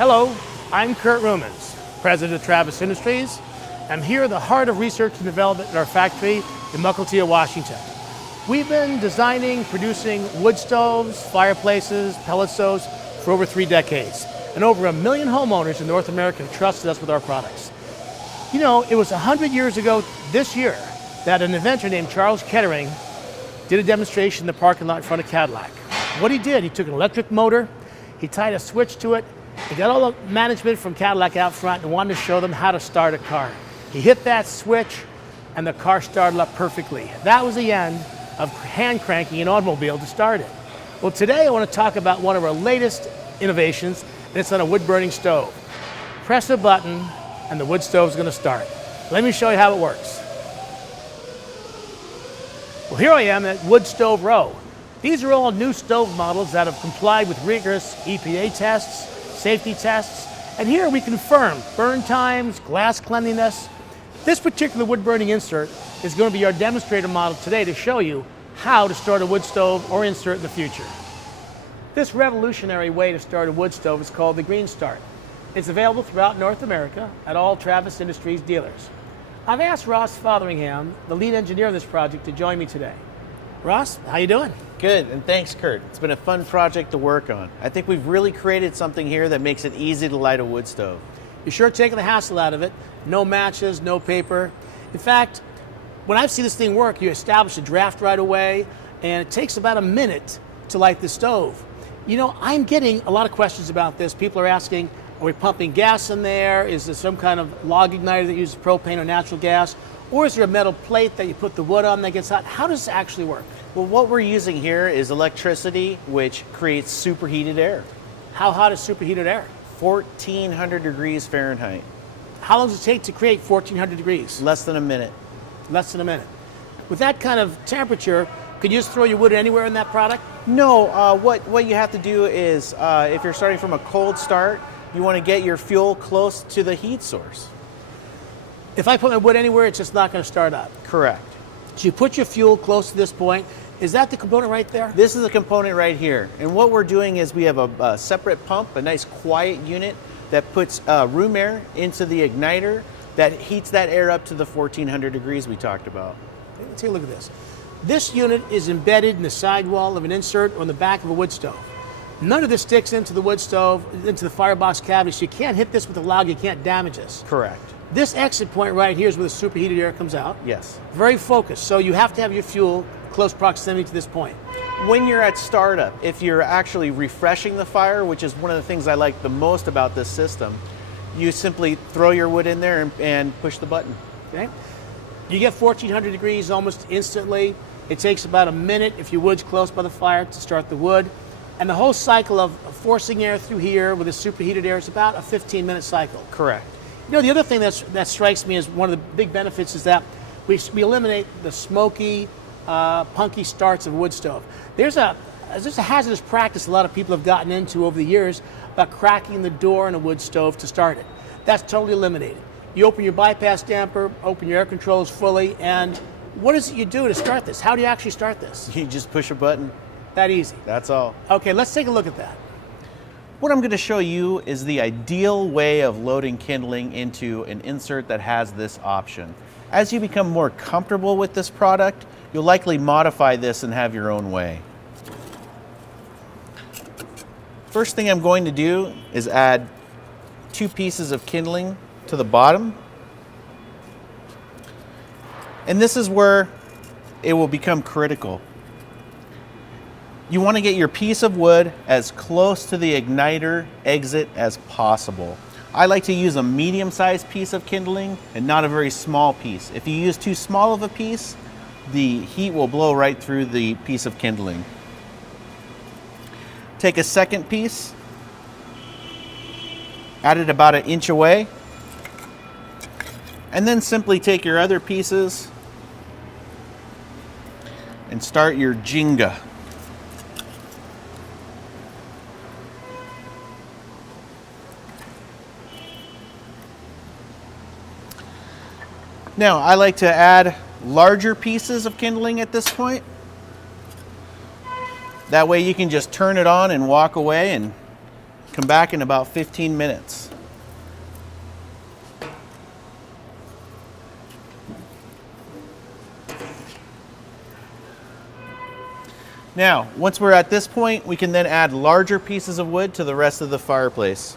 Hello, I'm Kurt Rumens, President of Travis Industries. I'm here at the heart of research and development at our factory in Mukilteo, Washington. We've been designing, producing wood stoves, fireplaces, pellet stoves for over 3 decades. And over 1 million homeowners in North America have trusted us with our products. You know, it was 100 years ago this year that an inventor named Charles Kettering did a demonstration in the parking lot in front of Cadillac. What he did, he took an electric motor, he tied a switch to it, he got all the management from Cadillac out front and wanted to show them how to start a car. He hit that switch and the car started up perfectly. That was the end of hand cranking an automobile to start it. Well, today I want to talk about one of our latest innovations, and it's on a wood burning stove. Press a button and the wood stove is going to start. Let me show you how it works. Well, here I am at Wood Stove Row. These are all new stove models that have complied with rigorous EPA tests, safety tests, and here we confirm burn times, glass cleanliness. This particular wood burning insert is going to be our demonstrator model today to show you how to start a wood stove or insert in the future. This revolutionary way to start a wood stove is called the Green Start. It's available throughout North America at all Travis Industries dealers. I've asked Ross Fotheringham, the lead engineer of this project, to join me today. Ross, how you doing? Good, and thanks, Kurt. It's been a fun project to work on. I think we've really created something here that makes it easy to light a wood stove. You're sure taking the hassle out of it. No matches, no paper. In fact, when I've seen this thing work, you establish a draft right away, and it takes about a minute to light the stove. You know, I'm getting a lot of questions about this. People are asking, are we pumping gas in there? Is there some kind of log igniter that uses propane or natural gas? Or is there a metal plate that you put the wood on that gets hot? How does this actually work? Well, what we're using here is electricity, which creates superheated air. How hot is superheated air? 1,400 degrees Fahrenheit. How long does it take to create 1,400 degrees? Less than a minute. Less than a minute. With that kind of temperature, could you just throw your wood anywhere in that product? No, what you have to do is, if you're starting from a cold start, you want to get your fuel close to the heat source. If I put my wood anywhere, it's just not going to start up. Correct. So you put your fuel close to this point. Is that the component right there? This is the component right here. And what we're doing is we have a separate pump, a nice quiet unit that puts room air into the igniter that heats that air up to the 1,400 degrees we talked about. Take a look at this. This unit is embedded in the sidewall of an insert on the back of a wood stove. None of this sticks into the wood stove, into the firebox cavity, so you can't hit this with a log, you can't damage this. Correct. This exit point right here is where the superheated air comes out. Yes. Very focused, so you have to have your fuel close proximity to this point. When you're at startup, if you're actually refreshing the fire, which is one of the things I like the most about this system, you simply throw your wood in there and push the button. Okay. You get 1,400 degrees almost instantly. It takes about a minute if your wood's close by the fire to start the wood. And the whole cycle of forcing air through here with the superheated air is about a 15-minute cycle. Correct. You know, the other thing that strikes me as one of the big benefits is that we eliminate the smoky, punky starts of a wood stove. There's a hazardous practice a lot of people have gotten into over the years about cracking the door in a wood stove to start it. That's totally eliminated. You open your bypass damper, open your air controls fully, and what is it you do to start this? How do you actually start this? You just push a button. That easy. That's all. Okay, let's take a look at that. What I'm going to show you is the ideal way of loading kindling into an insert that has this option. As you become more comfortable with this product, you'll likely modify this and have your own way. First thing I'm going to do is add 2 pieces of kindling to the bottom. And this is where it will become critical. You want to get your piece of wood as close to the igniter exit as possible. I like to use a medium-sized piece of kindling and not a very small piece. If you use too small of a piece, the heat will blow right through the piece of kindling. Take a second piece, add it about 1 inch away, and then simply take your other pieces and start your Jenga. Now, I like to add larger pieces of kindling at this point. That way you can just turn it on and walk away and Come back in about 15 minutes. Now, once we're at this point, we can then add larger pieces of wood to the rest of the fireplace.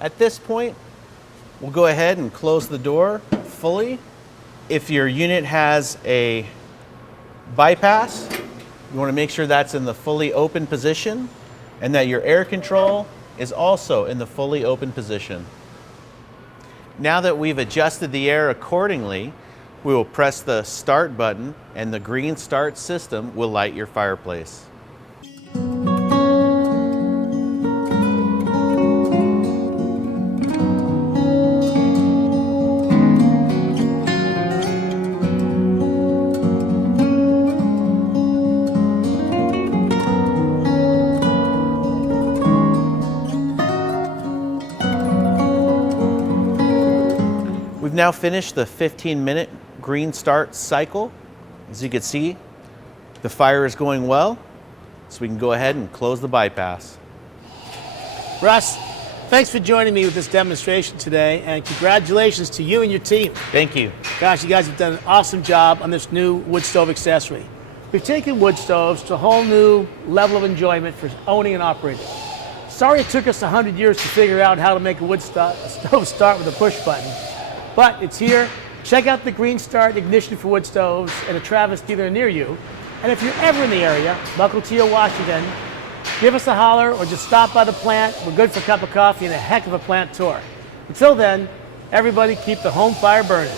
At this point, we'll go ahead and close the door fully. If your unit has a bypass, you want to make sure that's in the fully open position and that your air control is also in the fully open position. Now that we've adjusted the air accordingly, we will press the start button and the green start system will light your fireplace. We've now finished the 15-minute green start cycle. As you can see, the fire is going well, so we can go ahead and close the bypass. Russ, thanks for joining me with this demonstration today, and congratulations to you and your team. Thank you. Gosh, you guys have done an awesome job on this new wood stove accessory. We've taken wood stoves to a whole new level of enjoyment for owning and operating. Sorry it took us 100 years to figure out how to make a stove start with a push button, but it's here. Check out the Green Start Ignition for Wood Stoves at a Travis dealer near you. And if you're ever in the area, Mukilteo, Washington, give us a holler or just stop by the plant. We're good for a cup of coffee and a heck of a plant tour. Until then, everybody keep the home fire burning.